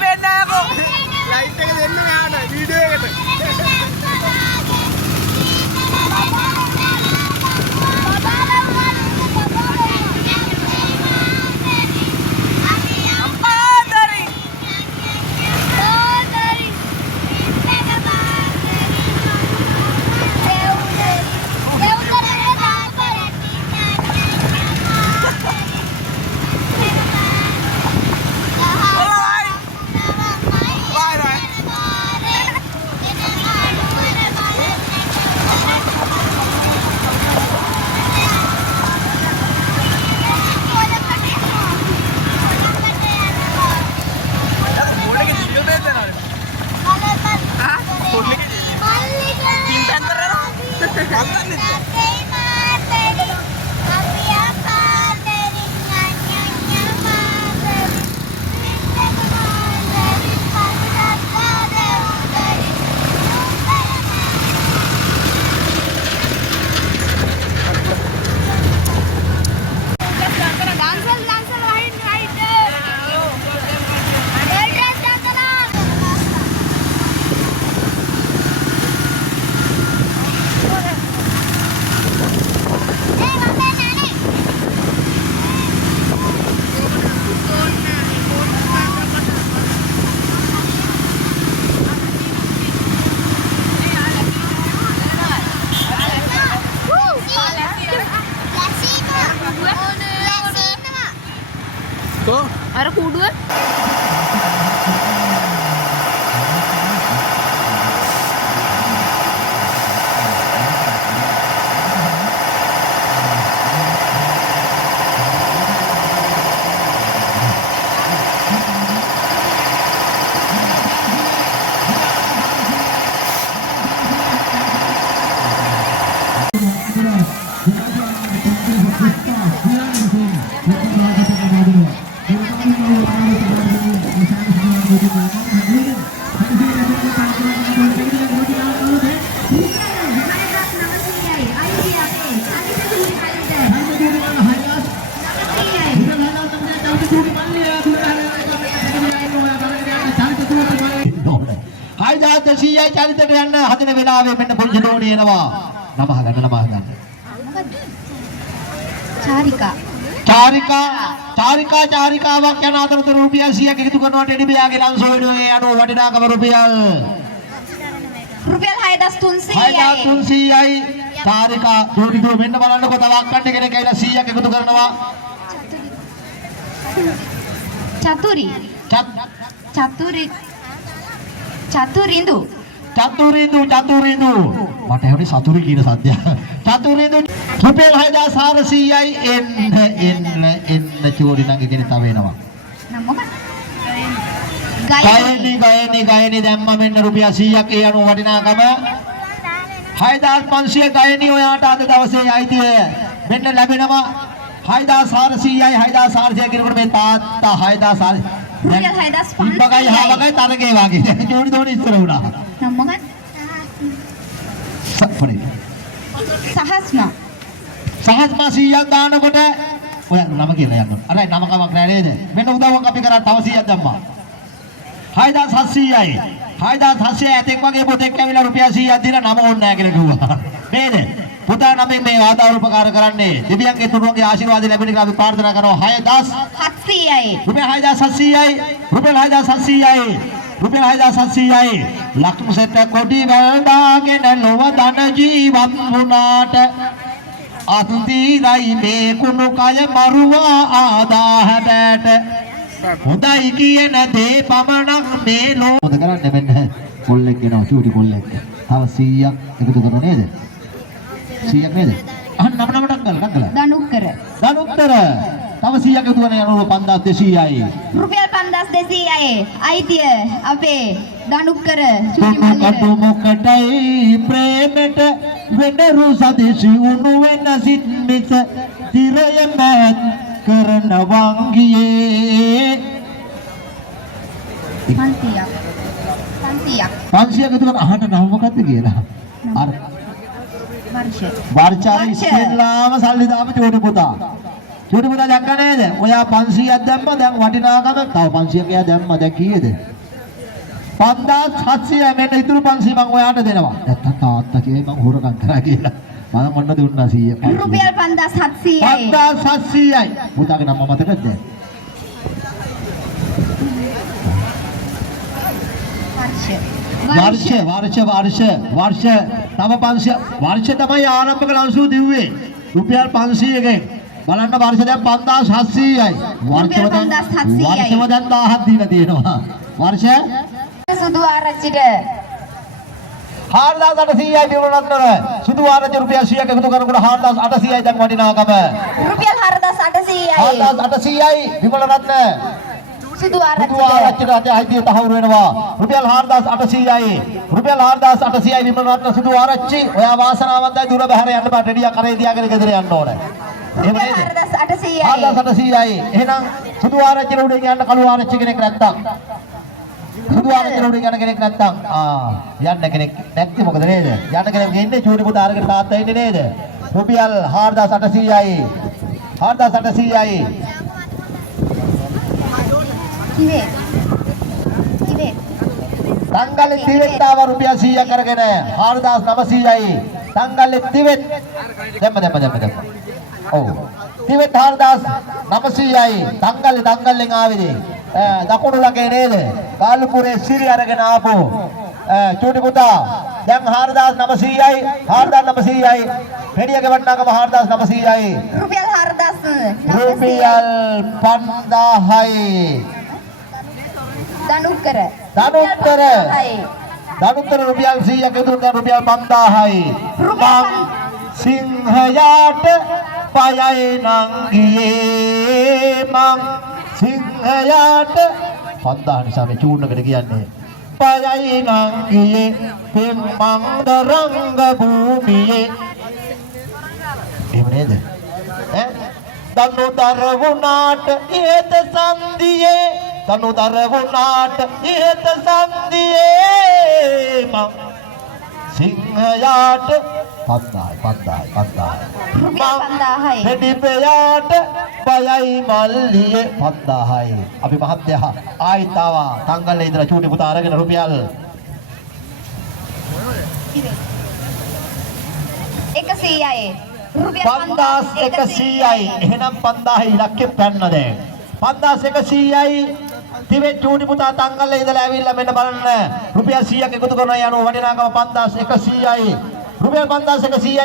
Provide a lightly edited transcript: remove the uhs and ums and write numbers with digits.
පේන්නේ නැහැ කො. ලයිට් එක දෙන්න යාට වීඩියෝ එකට. Ada kudu kan? Siya cari terlihat hati ni bela abe men pun jodoh ni nama. Nama hagan. Carika awak yang atur rupiah siya gitu kan ada di biaya langsung ini anu wadina kabar rupiah. Rupiah Haidas tunsi ai. Carika dua men mana nak kota wakkan di kene kaila siya gitu kan nama. Caturindu. Mata hari saturi kira saja. Caturindu. Rupiah Haidas harsi ai in curi nang kini tahu nama. Nama kan? Gayani damma men rupiah siya ke anu wadina kama. Haidas pansia gayani oya ata ada dawase ai dia. Men labi nama. Haidas harsi kira kira men tata Haidas harsi. Rupiah Haidas pansia. Bagai targe bagi. Jodi doni istirahat udah. Nama kan? Sahasma siya dana kote. Oya nama kira yang. Ada nama kamak nade deh. Men udah wong kapi kara tahu siya damma. Haidas hasiyai atik bagi butik kami rupiah siya tidak nama onna kira dua. Bede. Putar nami me ada upakar karanne. Dibiang ke turun ke आशीर्वाद lebih kami प्रार्थना करो. Haidas hasiyai. Rupiah Haidas hasiyai. Lakum seta kodi balda ke nalwa dana jiwam bunat. Atuti rai me kunu kaya maruwa ada hadat. Udai kiye na de pamanak melo. Udah kan ada men kollek ke na curi kollek. Hawa siyak itu karo ne de. Siyak ne de. Nama nanggal. Danukkara. Tahu siyak itu kan yang pandas desiyai. Rupiah pandas desiyai. Aitia ape Danukkara. Tumu katai premet venderu sadesi unu venasit mit tirayamat karena wangiye. Pansiak itu kan ada nama kata gila. Barca Islam salih dapat jodoh puta. චූටි පුතා දැක්ක නේද? ඔයා 500ක් දැම්මා දැන් වටිනාකම තව 500ක් එයා දැම්මා දැන් කීයද? 5700 මෙන්න ඉතුරු 500 මම ඔයාට දෙනවා. නැත්තම් තාත්තා කියේ මම හොරකම් කරා කියලා. මම මොන්න දුන්නා 100. රුපියල් 5700යි. 5700යි. පුතාගේ නම මතකද? වර්ෂ තම 500 වර්ෂ තමයි ආරම්භක ලංසු දිව්වේ රුපියල් 500කින් බලන්න වර්ෂ දැන් 5700යි වර්ෂම දැන් 1000ක් දීලා තියෙනවා වර්ෂ සුදු ආරච්චිට 4800යි දිනුනතර සුදු ආරච්චි රුපියල් 100ක් එකතු කරනකොට 4800යි දැන් වටිනාකම රුපියල් 4800යි. 4800යි විමල රත්න සුදු ආරච්චිට ආරච්චිට අධ්‍ය අයිතිය තහවුරු වෙනවා රුපියල් 4800යි රුපියල් 4800යි විමල රත්න සුදු ආරච්චි ඔයා වාසනාවන්තයි දුර බැහැර යන්න බෑ ටෙඩියා කරේ තියාගෙන ගෙදර යන්න ඕනේ එහෙම නේද 4800යි. 4800යි එහෙනම් සුදු ආරච්චිට උඩින් යන්න කළු ආරච්චි කෙනෙක් නැත්තම් සුදු ආරච්චිට උඩින් යන කෙනෙක් නැත්තම් යන්න කෙනෙක් නැත්නම් මොකද නේද යන්න කෙනෙක් ඉන්නේ චූටි පුතා අරගෙන තාත්තා ඉන්නේ නේද රුපියල් 4800යි 4800යි කිවේ තංගල්ලේ තිවෙත් ආව රුපියල් 100ක් අරගෙන 4900යි තංගල්ලේ තිවෙත් දැම්ම ඔව් තිවෙත් 4900යි තංගල්ලෙන් ආවේදී දකුණු ළඟේ නේද කාලුපුරේ සිරි අරගෙන ආපු චූටි පුතා දැන් 4900යි 4900යි හෙඩියගේ වටනාකම 4900යි රුපියල් 4900. රුපියල් 5000යි දනුක්කර රුපියල් 100ක් ඉතුරු දැන් රුපියල් 5000යි මං සිංහයාට පයයි නං ගියේ මං සිංහයාට 5000 නිසා මේ චූර්ණකට කියන්නේ පයයි නං ගියේ පෙම් මං රංග භූමියේ එහෙම නේද දනුදර වුණාට ඉහත සංදියේ දනුදර වුණාට ඉහත සංදියේ මං සිංහයාට 5000 රුපියල් 5000යි. හෙඩිපෙයාට බයයි මල්ලියේ 5000යි අපි මහත්තයා ආයිත් ආවා තංගල්ලේ ඉඳලා චූටි පුතා අරගෙන රුපියල් 100යි. රුපියල් 5100යි එහෙනම් 5000 ඉලක්කේ පැන්න දැන් 5100යි තිබෙ චූටි පුතා තංගල්ලේ ඉඳලා ඇවිල්ලා මෙන්න බලන්න රුපියල් 100ක් එකතු කරනවා යනවා වටිනාකම 5100යි රුපියල් 5100යි